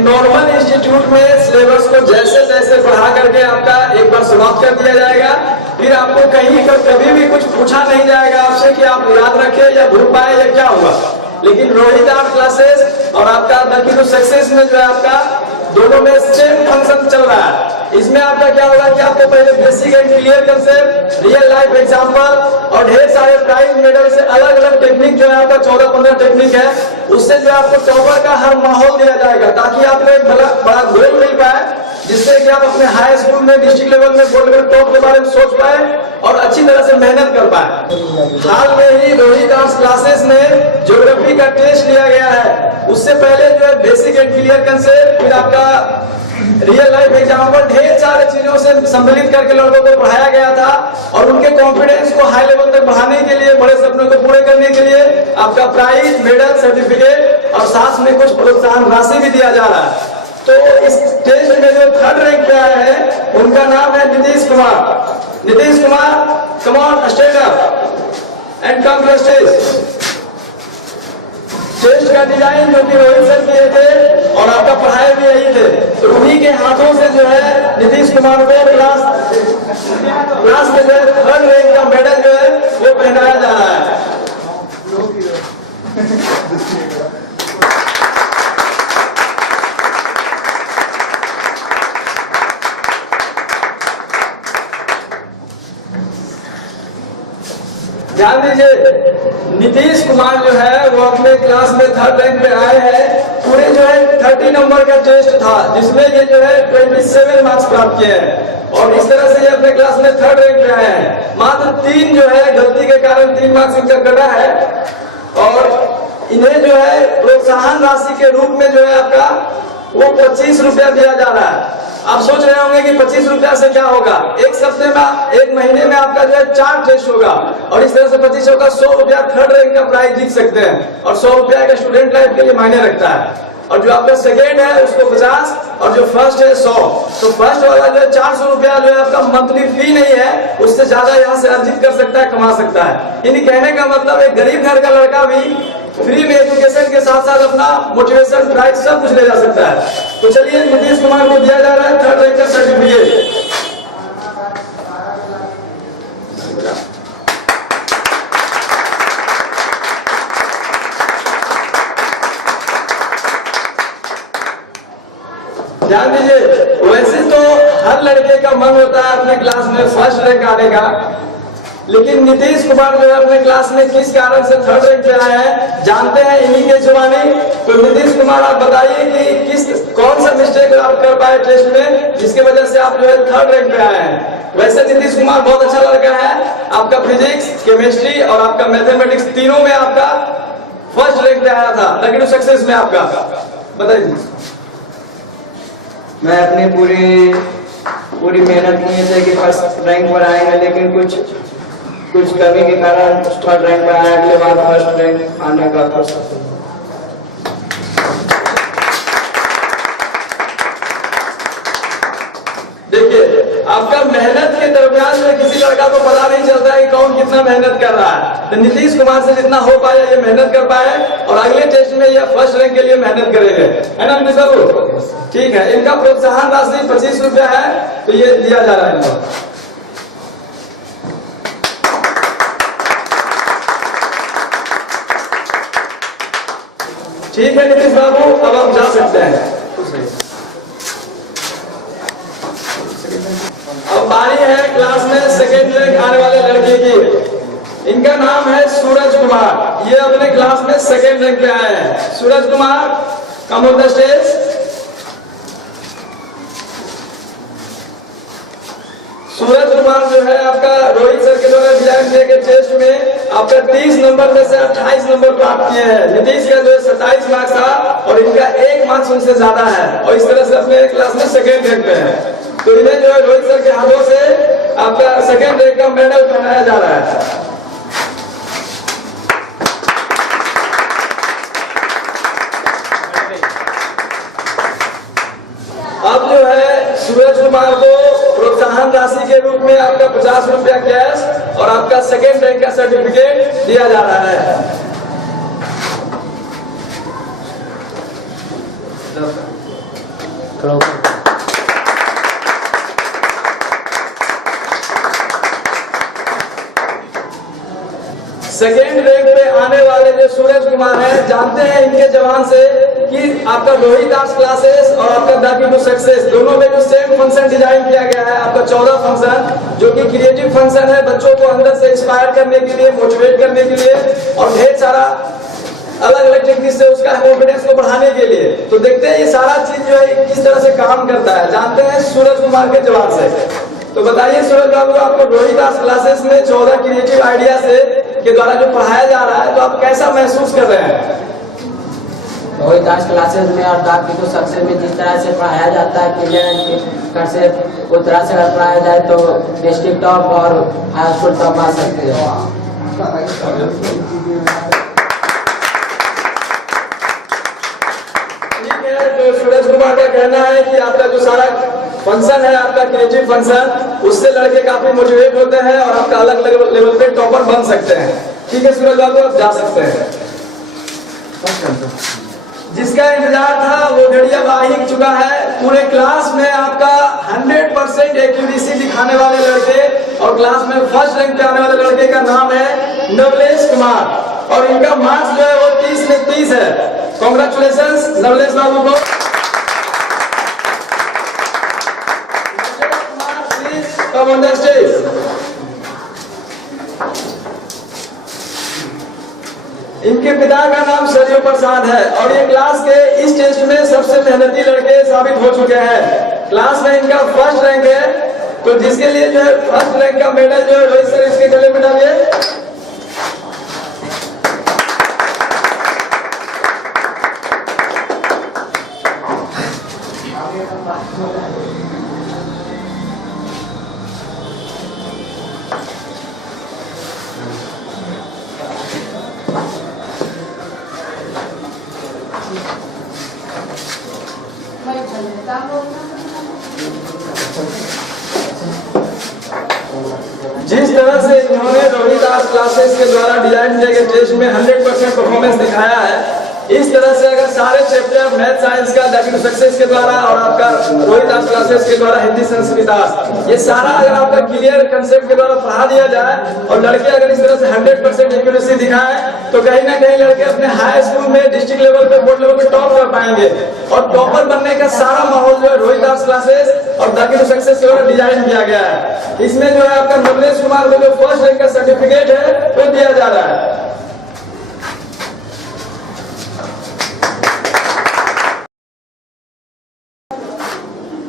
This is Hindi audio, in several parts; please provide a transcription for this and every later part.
नॉर्मल इंस्टीट्यूट में सिलेबस को जैसे तैसे बढ़ा करके आपका एक बार समाप्त कर दिया जाएगा, फिर आपको कहीं कभी भी कुछ पूछा नहीं जाएगा आपसे कि आप याद रखे या भूल पाए या क्या हुआ। लेकिन रोहित आर्ट क्लासेस और आपका द की टू सक्सेस में जो है आपका दोनों में सेम फंक्शन चल रहा है। इसमें आपका क्या होगा कि आपको पहले basic and clear concept, real life example और ढेर सारे प्राइज मेडल से अलग अलग टेक्निक जो है आपका 14-15 टेक्निक है, उससे जो आपको टॉपर का हर माहौल दिया जाएगा ताकि आपको एक बड़ा गोल मिल पाए, जिससे कि आप अपने हाई स्कूल में, डिस्ट्रिक्ट लेवल में, बोर्ड लेवल टॉप के बारे में सोच पाए और अच्छी तरह से मेहनत कर पाए। हाल में ही रोहित आर्ट्स क्लासेस में ज्योग्राफी का टेस्ट लिया गया है। उससे पहले जो है बेसिक एंड क्लियर कंसेप्ट, फिर आपका रियल लाइफ एग्जाम्पल, ढेर सारे चीजों से सम्मिलित करके लड़कों को पढ़ाया गया था और उनके कॉन्फिडेंस को हाई लेवल तक बढ़ाने के लिए, बड़े सपनों को पूरे करने के लिए आपका प्राइज, मेडल, सर्टिफिकेट और साथ में कुछ प्रोत्साहन राशि भी दिया जा रहा है। तो इस टेस्ट में जो 3rd रैंक पे आए हैं उनका नाम है Nitish Kumar. Nitish Kumar, come on stand up and come to stage. Test का डिजाइन जो कि रोहित सर किए थे और आपका पढ़ाए भी यही थे, तो उन्हीं के हाथों से जो है नीतीश कुमार को क्लास में जो है 3rd रैंक का मेडल जो है वो पहनाया जा रहा है। ध्यान दीजिए, नीतीश कुमार जो है वो अपने क्लास में 3rd रैंक पे आए हैं। पूरे जो है 30 नंबर का टेस्ट था जिसमें ये जो है 27 मार्क्स प्राप्त किए हैं और इस तरह से ये अपने क्लास में 3rd रैंक पे आए हैं। मात्र 3 जो है गलती के कारण 3 मार्क्स इनका कटा है और इन्हें जो है प्रोत्साहन राशि के रूप में जो है आपका वो 25 रुपया दिया जा रहा है। आप सोच रहे होंगे कि 25 रुपया से क्या होगा। एक सप्ते में, एक महीने में आपका जो है 4 टेस्ट होगा और इस तरह से 25 होगा। 100 रुपया 3rd रैंक का प्राइज जीत सकते हैं और 100 रुपया का स्टूडेंट लाइफ के लिए मायने रखता है। और जो आपका सेकेंड है उसको 50 और जो फर्स्ट है 100। तो फर्स्ट वाला जो है 400 रुपया जो है आपका मंथली फी नहीं है, उससे ज्यादा यहाँ से अर्जित कर सकता है, कमा सकता है। यानी कहने का मतलब एक गरीब घर का लड़का भी फ्री में एजुकेशन के साथ साथ अपना मोटिवेशन, प्राइज सब कुछ ले जा सकता है। तो चलिए, नीतीश कुमार को दिया जा रहा है 3rd रैंक का सर्टिफिकेट। ध्यान दीजिए, वैसे तो हर लड़के का मन होता है अपने क्लास में 1st रैंक आने का, लेकिन नीतीश कुमार जो है अपने क्लास में किस कारण से 3rd रैंक पे आए हैं जानते हैं इन्हीं के जुबानी। तो नीतीश कुमार आप बताइए कि कौन सा मिस्टेक आप कर पाए टेस्ट में जिसकी वजह से आप जो है 3rd रैंक पे आए हैं। वैसे नीतीश कुमार बहुत अच्छा लड़का है, आपका फिजिक्स, केमिस्ट्री और आपका मैथमेटिक्स तीनों में आपका 1st रैंक पे आया था, द की टू सक्सेस में आपका। बताइए। मैं अपनी पूरी मेहनत किए थे कि 1st रैंक पर आएंगे, लेकिन कुछ कमी के कारण 3rd रैंक पर आया। अगले बार 1st रैंक आने का कोशिश। देखिए, आपका मेहनत के दरमियान में किसी लड़का को पता नहीं चलता है कि कौन कितना मेहनत कर रहा है। तो नीतीश कुमार से जितना हो पाए ये मेहनत कर पाए और अगले टेस्ट में ये 1st रैंक के लिए मेहनत करेंगे, है ना नीतीश बाबू? ठीक है, इनका प्रोत्साहन राशि 25 रुपया है, तो ये दिया जा रहा है इनको। ठीक है नीतीश बाबू, अब आप जा सकते हैं। अब बारी है क्लास में 2nd रैंक आने वाले लड़के की। इनका नाम है सूरज कुमार। ये अपने क्लास में 2nd रैंक पे आए हैं। Suraj Kumar, come on the stage. Suraj Kumar जो है आपका रोहित सर के द्वारा डिजाइन किए गए टेस्ट में आपका 30 नंबर में से 28 नंबर प्राप्त किए हैं। नीतीश का जो है 27 मार्क्स था और इनका 1 मार्क्स उनसे ज्यादा है और इस तरह से अपने क्लास में 2nd रैंक पे है। तो इन्हें जो है रोहित सर के हाथों से आपका 2nd रैंक का मेडल पहनाया जा रहा है। अब जो है सूरज कुमार को प्रोत्साहन राशि के रूप में आपका 50 रुपया कैश और आपका 2nd रैंक का सर्टिफिकेट दिया जा रहा है। सेकेंड रैंक पे आने वाले जो सूरज कुमार हैं, जानते हैं इनके जवान से कि आपका रोहित आर्ट्स क्लासेस और आपका द की टू सक्सेस दोनों में जो सेम फंक्शन डिजाइन किया गया है, आपका 14 फंक्शन जो कि क्रिएटिव फंक्शन है, बच्चों को अंदर से इंस्पायर करने के लिए, मोटिवेट करने के लिए और ढेर सारा अलग अलग टेक्निक से उसका कॉन्फिडेंस को बढ़ाने के लिए। तो देखते हैं ये सारा चीज जो है किस तरह से काम करता है, जानते हैं सूरज कुमार के जवाब से। तो बताइए सूरज बाबू, आपको रोहित आर्ट्स क्लासेस में 14 क्रिएटिव आइडिया से के द्वारा जो पढ़ाया जा रहा है, तो आप कैसा महसूस कर रहे हैं? रोहित आर्ट्स क्लासेस में और द की टू सक्सेस में जिस तरह से पढ़ाया जाता है क्लियर से उस तरह से अगर पढ़ाया जाए तो डिस्ट्रिक्ट टॉप और हाई स्कूल टॉप आ सकते हैं। तो सूरज कुमार का कहना है कि आपका जो सारा फंक्शन है, आपका क्रिएटिव फंक्शन, उससे लड़के काफी मोटिवेट होते हैं और आपका अलग अलग लेवल पे टॉपर बन सकते हैं। ठीक है सूरज बाबू, आप जा सकते हैं। जिसका इंतजार था वो घड़ी अब आ ही चुका है। पूरे क्लास में आपका 100% एक्यूरेसी दिखाने वाले लड़के और क्लास में फर्स्ट रैंक पे आने वाले लड़के का नाम है नवलेश कुमार और इनका मार्क्स जो है वो 30 में 30 है। कॉन्ग्रेचुलेशंस नवलेश बाबू को। Come on the stage. इनके पिता का नाम सरयू प्रसाद है और ये क्लास के इस टेस्ट में सबसे मेहनती लड़के साबित हो चुके हैं। क्लास में इनका फर्स्ट रैंक है, तो जिसके लिए जो है फर्स्ट रैंक का मेडल जो है रोहित सर इसके गले में डालिए। जिस तरह से इन्होंने रोहित आर्ट्स क्लासेस के द्वारा डिजाइन किए गए टेस्ट में 100% परफॉर्मेंस दिखाया है, इस तरह से अगर सारे चैप्टर मैथ साइंस का द की टू सक्सेस के द्वारा और आपका रोहित आर्ट्स क्लासेस के द्वारा हिंदी संस्कृत आर्ट्स, ये सारा अगर आपका क्लियर कंसेप्ट के द्वारा पढ़ा दिया जाए और लड़के अगर इस तरह से 100% एक्यूरेसी दिखाएं तो कहीं ना कहीं लड़के अपने हाई स्कूल में डिस्ट्रिक्ट लेवल पे, बोर्ड लेवल पे टॉप कर पाएंगे। और टॉपर बनने का सारा माहौल जो है रोहित आर्ट्स क्लासेस और द की टू सक्सेस के द्वारा डिजाइन किया गया है। इसमें जो है आपका नवलेश कुमार को जो फर्स्ट रैंक का सर्टिफिकेट है वो दिया जा रहा है।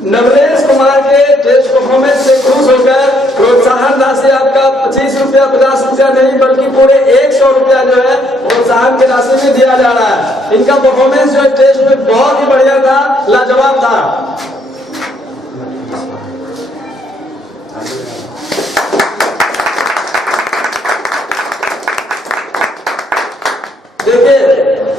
नवलेश कुमार के टेस्ट परफॉर्मेंस से खुश होकर प्रोत्साहन राशि आपका 25 रुपया 50 रुपया नहीं बल्कि पूरे 100 रुपया जो है प्रोत्साहन की राशि में दिया जा रहा है। इनका परफॉर्मेंस जो है टेस्ट में बहुत ही बढ़िया था, लाजवाब था। देखिए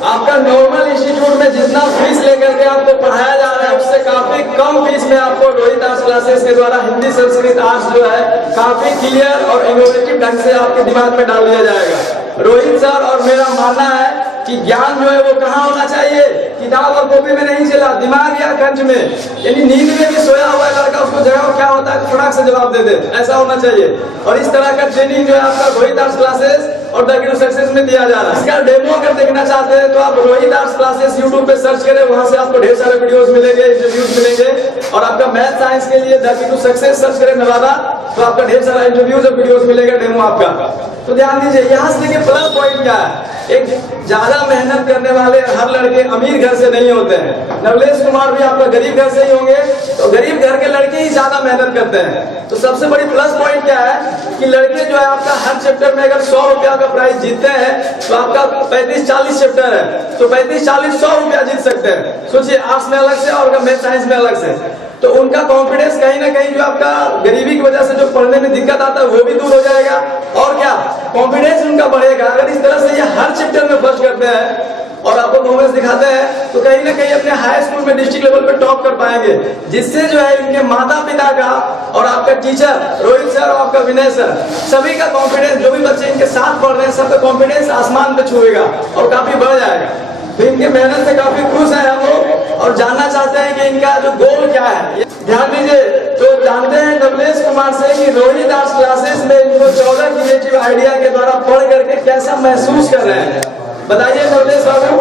आपका नॉर्मल इंस्टीट्यूट में जितना फीस लेकर के आपको पढ़ाया जा रहा है उससे काफी कम फीस में आपको रोहित आर्ट्स क्लासेस के द्वारा हिंदी संस्कृत आर्ट्स जो है काफी क्लियर और इनोवेटिव ढंग से आपके दिमाग में डाल दिया जाएगा। रोहित सर और मेरा मानना है कि ज्ञान जो है वो कहाँ होना चाहिए, किताब और कॉपी में नहीं चला, दिमाग या कंठ में, यानी नींद में भी सोया हुआ लड़का उसको जवाब क्या होता है फटाक से जवाब दे दे, ऐसा होना चाहिए। और इस तरह का ट्रेनिंग जो है आपका रोहित आर्ट्स क्लासेस और द की टू सक्सेस में दिया जा रहा है। इसका डेमो अगर देखना चाहते हैं तो आप रोहित आर्ट्स क्लासेस यूट्यूब पे सर्च करें, वहां से आपको ढेर सारे वीडियोस मिलेंगे, इंटरव्यूज मिलेंगे। और आपका मैथ साइंस के लिए the key to success search करें नवादा, तो आपका ढेर सारा इंटरव्यूज और वीडियोस मिलेगा डेमो आपका। तो ध्यान दीजिए, यहाँ से देखिए प्लस पॉइंट क्या है, एक ज्यादा मेहनत करने वाले हर लड़के अमीर घर से नहीं होते हैं। नवलेश कुमार भी आपका गरीब घर से ही होंगे, तो गरीब घर के लड़के ही ज्यादा मेहनत करते हैं। तो सबसे बड़ी प्लस पॉइंट क्या है कि लड़के जो है आपका हर चैप्टर में अगर 100 रुपया का प्राइस जीतते हैं तो आपका 35-40 चैप्टर है, तो 35-40-100 रुपया जीत सकते हैं। सोचिए, आर्ट्स में अलग से और मैथ साइंस में अलग से, तो उनका कॉन्फिडेंस कहीं ना कहीं जो आपका गरीबी की वजह से जो पढ़ने में दिक्कत आता है वो भी दूर हो जाएगा और क्या कॉन्फिडेंस उनका बढ़ेगा। अगर इस तरह से ये हर चैप्टर में फर्स्ट करते हैं और आपको परफॉर्मेंस दिखाते हैं तो कहीं ना कहीं अपने हाई स्कूल में डिस्ट्रिक्ट लेवल पे टॉप कर पाएंगे, जिससे जो है इनके माता पिता का और आपका टीचर रोहित सर और आपका विनय सर सभी का कॉन्फिडेंस, जो भी बच्चे इनके साथ पढ़ रहे हैं सबका कॉन्फिडेंस आसमान पे छुएगा और काफी बढ़ जाएगा। तो इनके मेहनत से काफी खुश है हम लोग और जानना चाहते हैं कि इनका जो गोल क्या है। ध्यान दीजिए, तो जानते हैं नवलेश कुमार से कि रोहित आर्ट्स क्लासेस में इनको 14 क्रिएटिव आइडिया के द्वारा पढ़ करके कैसा महसूस कर रहे हैं, बताइए नवलेश बाबू।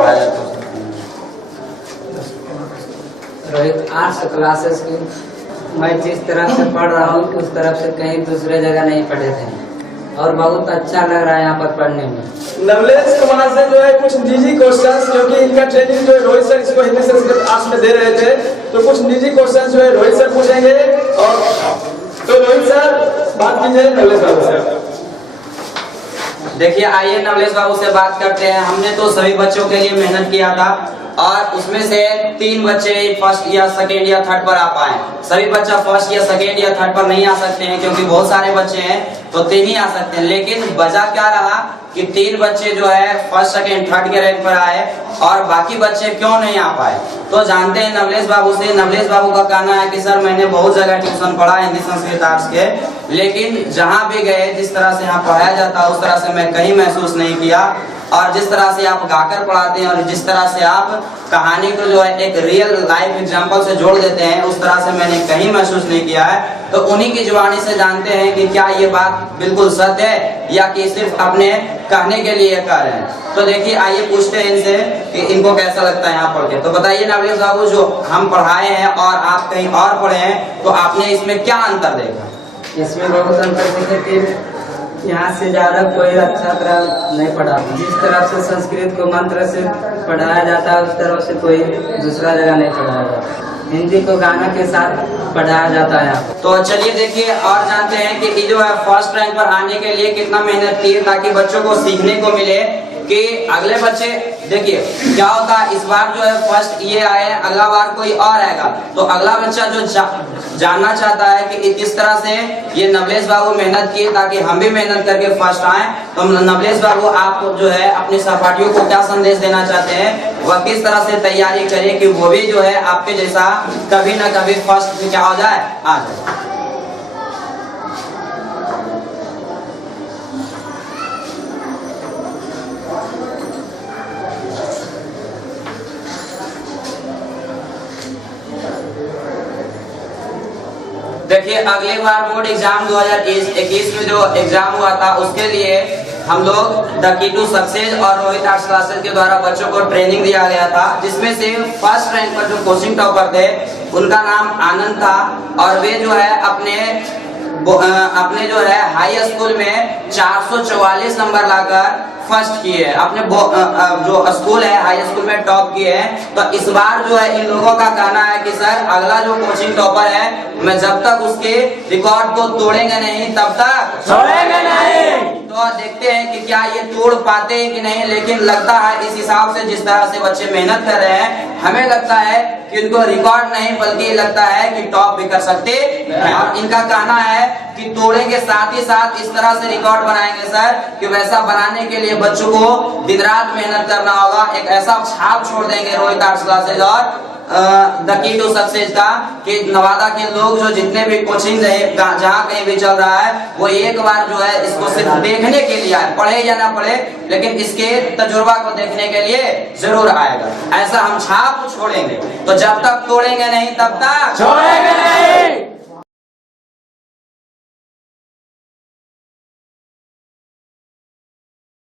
रोहित आर्ट्स क्लासेस की मैं जिस तरह से पढ़ रहा हूँ उस तरफ से कहीं दूसरे जगह नहीं पढ़े थे और बहुत अच्छा लग रहा है यहाँ पर पढ़ने में। नवलेश कुमार से जो है कुछ निजी क्वेश्चंस, क्योंकि इनका ट्रेनिंग जो है रोहित सर इसको हिंदी संस्कृत आर्ट्स में दे रहे थे, तो कुछ निजी क्वेश्चंस जो है रोहित सर पूछेंगे। और तो रोहित सर बात कीजिए नवलेश बाबू से। देखिए, आइए नवलेश बाबू से बात करते हैं। हमने तो सभी बच्चों के लिए मेहनत किया था और उसमें से 3 बच्चे फर्स्ट या सेकेंड या थर्ड पर आ पाए। सभी बच्चा फर्स्ट या सेकेंड या थर्ड पर नहीं आ सकते हैं क्योंकि बहुत सारे बच्चे हैं, तो 3 ही आ सकते हैं। लेकिन वजह क्या रहा कि 3 बच्चे जो है फर्स्ट सेकेंड थर्ड के रैंक पर आए और बाकी बच्चे क्यों नहीं आ पाए, तो जानते हैं नवलेश बाबू से। नवलेश बाबू का कहना है कि सर मैंने बहुत जगह ट्यूशन पढ़ा हिंदी संस्कृत आर्ट्स के, लेकिन जहाँ भी गए जिस तरह से यहाँ पढ़ाया जाता उस तरह से मैं कहीं महसूस नहीं किया। और जिस तरह से आप गाकर पढ़ाते हैं और जिस तरह से आप कहानी को जो है एक रियल लाइफ एग्जांपल से जोड़ देते हैं, उस तरह से मैंने कहीं महसूस नहीं किया है। तो उन्हीं की जुबानी से जानते हैं कि क्या ये बात बिल्कुल सत्य है या कि सिर्फ अपने कहने के लिए कह रहे हैं। तो देखिए, आइए पूछते हैं इनसे कि इनको कैसा लगता है यहाँ पढ़ के। तो बताइए नवलेश बाबू, जो हम पढ़ाए हैं और आप कहीं और पढ़े हैं, तो आपने इसमें क्या अंतर देखा? इसमें बहुत अंतर देखे कि यहाँ से ज्यादा कोई अच्छा तरह नहीं पढ़ाता। जिस तरह से संस्कृत को मंत्र से पढ़ाया जाता है उस तरह से कोई दूसरा जगह नहीं पढ़ाया जाता। हिंदी को गाना के साथ पढ़ाया जाता है। तो चलिए देखिए और जानते हैं कि ये जो है फर्स्ट रैंक पर आने के लिए कितना मेहनत की है, ताकि बच्चों को सीखने को मिले कि अगले बच्चे, देखिए क्या होता है, इस बार जो है फर्स्ट ये आए, अगला बार कोई और आएगा, तो अगला बच्चा जो जानना चाहता है कि किस तरह से ये नवलेश बाबू मेहनत किए ताकि हम भी मेहनत करके फर्स्ट आए। तो नवलेश बाबू, आप जो है अपने सहपाठियों को क्या संदेश देना चाहते हैं, वह किस तरह से तैयारी करें कि वो भी जो है आपके जैसा कभी ना कभी फर्स्ट क्या हो जाए, आ जाए। देखिए, अगली बार बोर्ड एग्जाम 2021 में जो एग्जाम हुआ था उसके लिए हम लोग द की टू सक्सेस और रोहित आर्ट्स क्लासेस के द्वारा बच्चों को ट्रेनिंग दिया गया था, जिसमें से फर्स्ट रैंक पर जो कोचिंग टॉपर थे उनका नाम आनंद था और वे जो है अपने जो है हाई स्कूल में 444 नंबर लाकर फर्स्ट किए हैं। अपने जो स्कूल है हाई स्कूल में टॉप किए हैं। तो इस बार जो है इन लोगों का कहना है कि सर अगला जो कोचिंग टॉपर है, मैं जब तक उसके रिकॉर्ड को तोड़ेंगे नहीं तब तक छोड़ेंगे नहीं। तो देखते हैं कि क्या ये तोड़ पाते हैं कि नहीं, लेकिन लगता है इस हिसाब से जिस तरह से बच्चे मेहनत कर रहे हैं, हमें लगता है कि उनको रिकॉर्ड नहीं बल्कि लगता है कि टॉप भी कर सकते हैं। और इनका कहना है कि तोड़ेंगे साथ ही साथ इस तरह से रिकॉर्ड बनाएंगे सर कि वैसा बनाने के लिए बच्चों को दिन रात मेहनत करना होगा। एक ऐसा छाप छोड़ देंगे रोहित आर्ट्स क्लासेज और द की टू सक्सेस का कि नवादा के लोग जो जितने भी कोचिंग जहाँ कहीं भी चल रहा है, वो एक बार जो है इसको सिर्फ देखने के लिए आए, पढ़े या ना पढ़े, लेकिन इसके तजुर्बा को देखने के लिए जरूर आएगा। ऐसा हम छाप छोड़ेंगे। तो जब तक तोड़ेंगे नहीं तब तक छोड़ेंगे नहीं।